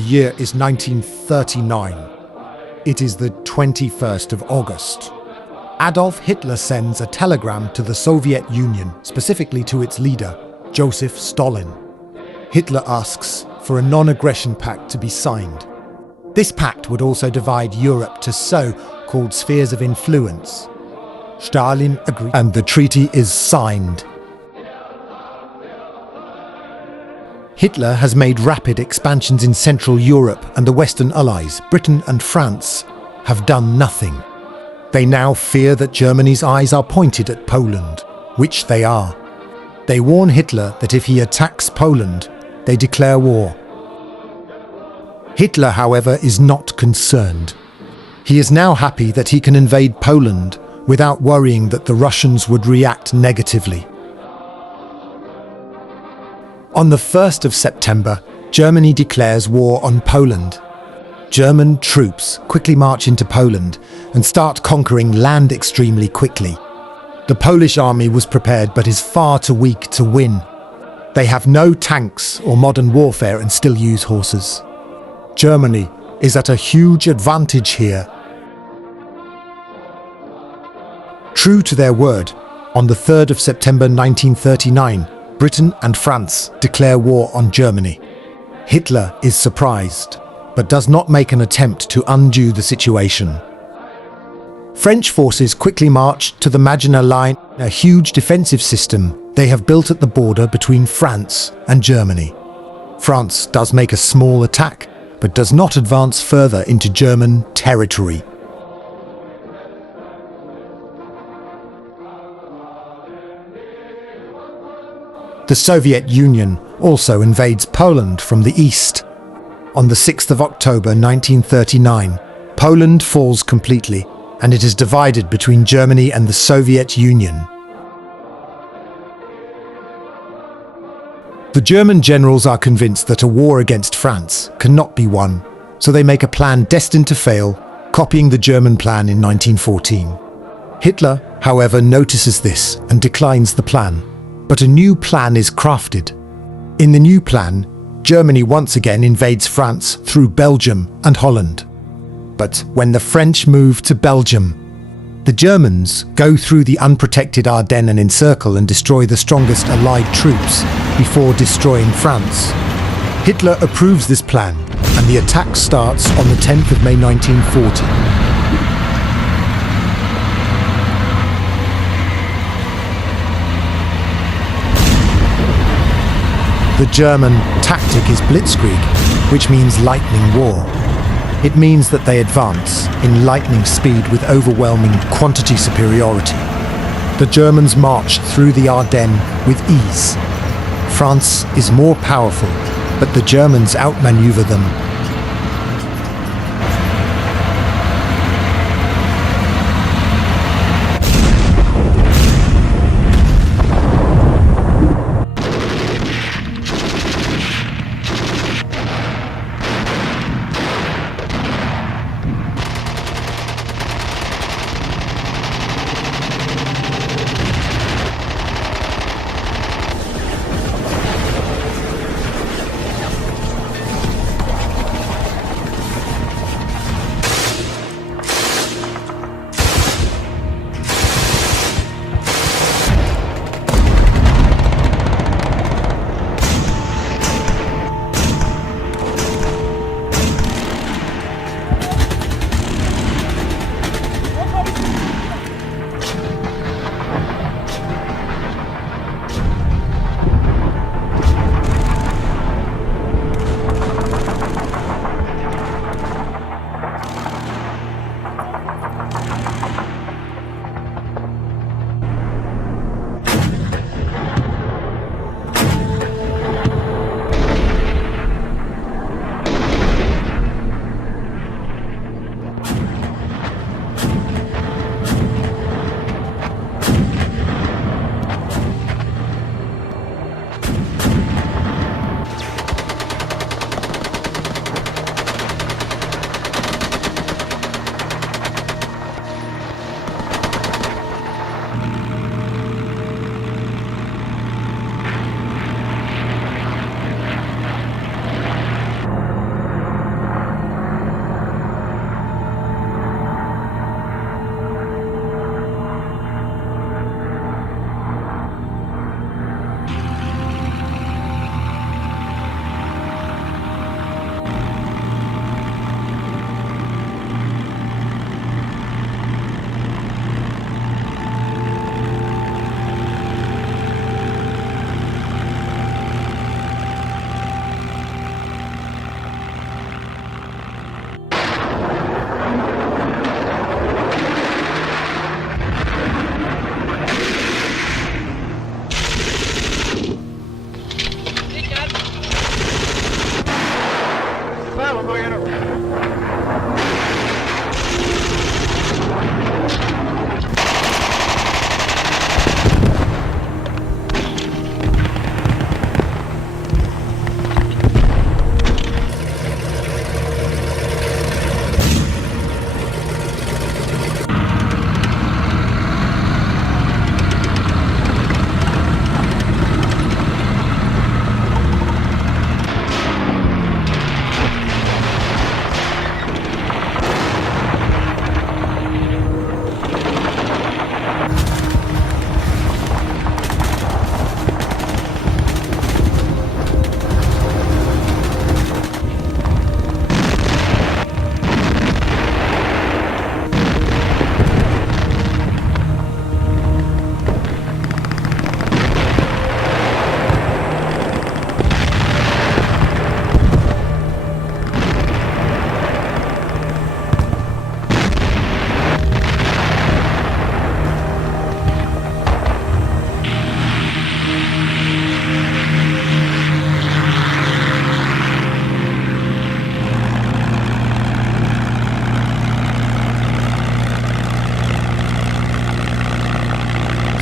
The year is 1939. It is the 21st of August. Adolf Hitler sends a telegram to the Soviet Union, specifically to its leader, Joseph Stalin. Hitler asks for a non-aggression pact to be signed. This pact would also divide Europe to so-called spheres of influence. Stalin agreed, and the treaty is signed. Hitler has made rapid expansions in Central Europe, and the Western Allies, Britain and France, have done nothing. They now fear that Germany's eyes are pointed at Poland, which they are. They warn Hitler that if he attacks Poland, they declare war. Hitler, however, is not concerned. He is now happy that he can invade Poland without worrying that the Russians would react negatively. On the 1st of September, Germany declares war on Poland. German troops quickly march into Poland and start conquering land extremely quickly. The Polish army was prepared but is far too weak to win. They have no tanks or modern warfare and still use horses. Germany is at a huge advantage here. True to their word, on the 3rd of September 1939, Britain and France declare war on Germany. Hitler is surprised, but does not make an attempt to undo the situation. French forces quickly march to the Maginot Line, a huge defensive system they have built at the border between France and Germany. France does make a small attack, but does not advance further into German territory. The Soviet Union also invades Poland from the east. On the 6th of October 1939, Poland falls completely, and it is divided between Germany and the Soviet Union. The German generals are convinced that a war against France cannot be won, so they make a plan destined to fail, copying the German plan in 1914. Hitler, however, notices this and declines the plan, but a new plan is crafted. In the new plan, Germany once again invades France through Belgium and Holland. But when the French move to Belgium, the Germans go through the unprotected Ardennes and encircle and destroy the strongest Allied troops before destroying France. Hitler approves this plan, and the attack starts on the 10th of May 1940. The German tactic is Blitzkrieg, which means lightning war. It means that they advance in lightning speed with overwhelming quantity superiority. The Germans march through the Ardennes with ease. France is more powerful, but the Germans outmaneuver them.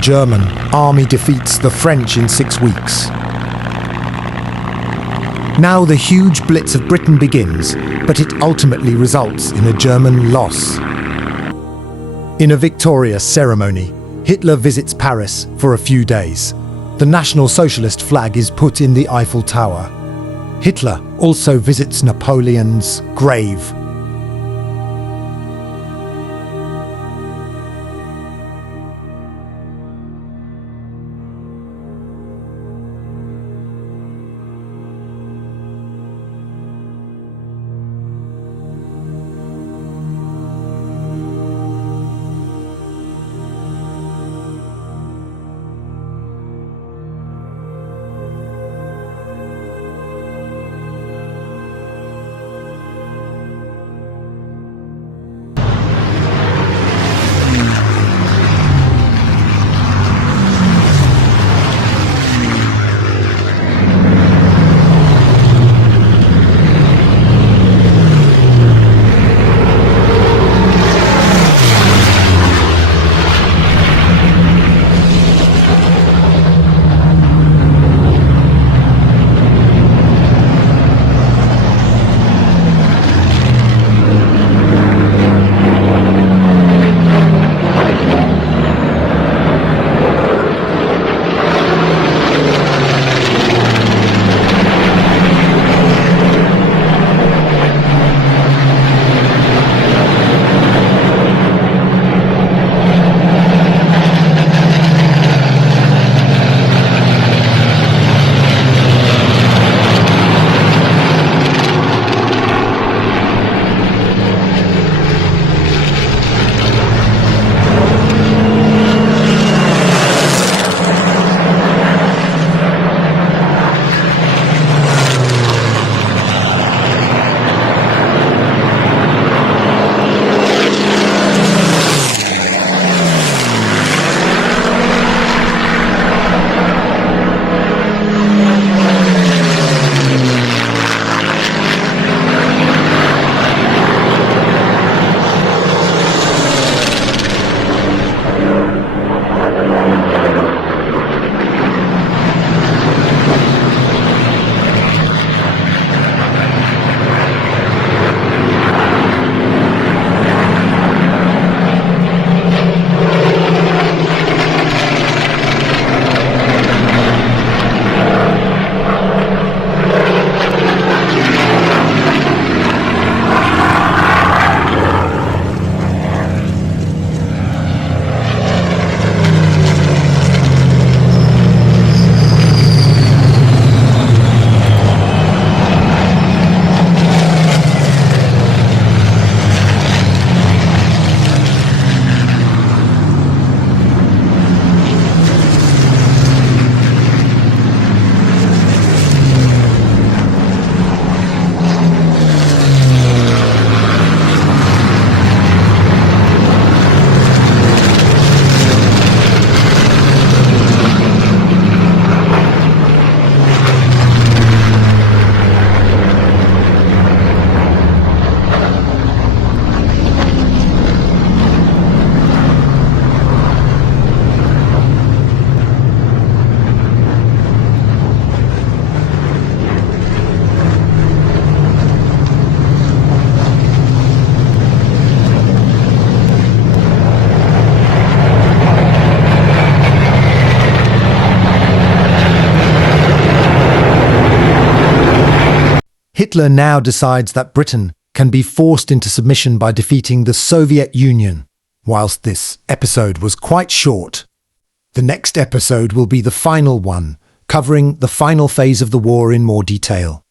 German army defeats the French in 6 weeks. Now the huge blitz of Britain begins, but it ultimately results in a German loss. In a victorious ceremony, Hitler visits Paris for a few days. The National Socialist flag is put in the Eiffel Tower. Hitler also visits Napoleon's grave. Hitler now decides that Britain can be forced into submission by defeating the Soviet Union. Whilst this episode was quite short, the next episode will be the final one, covering the final phase of the war in more detail.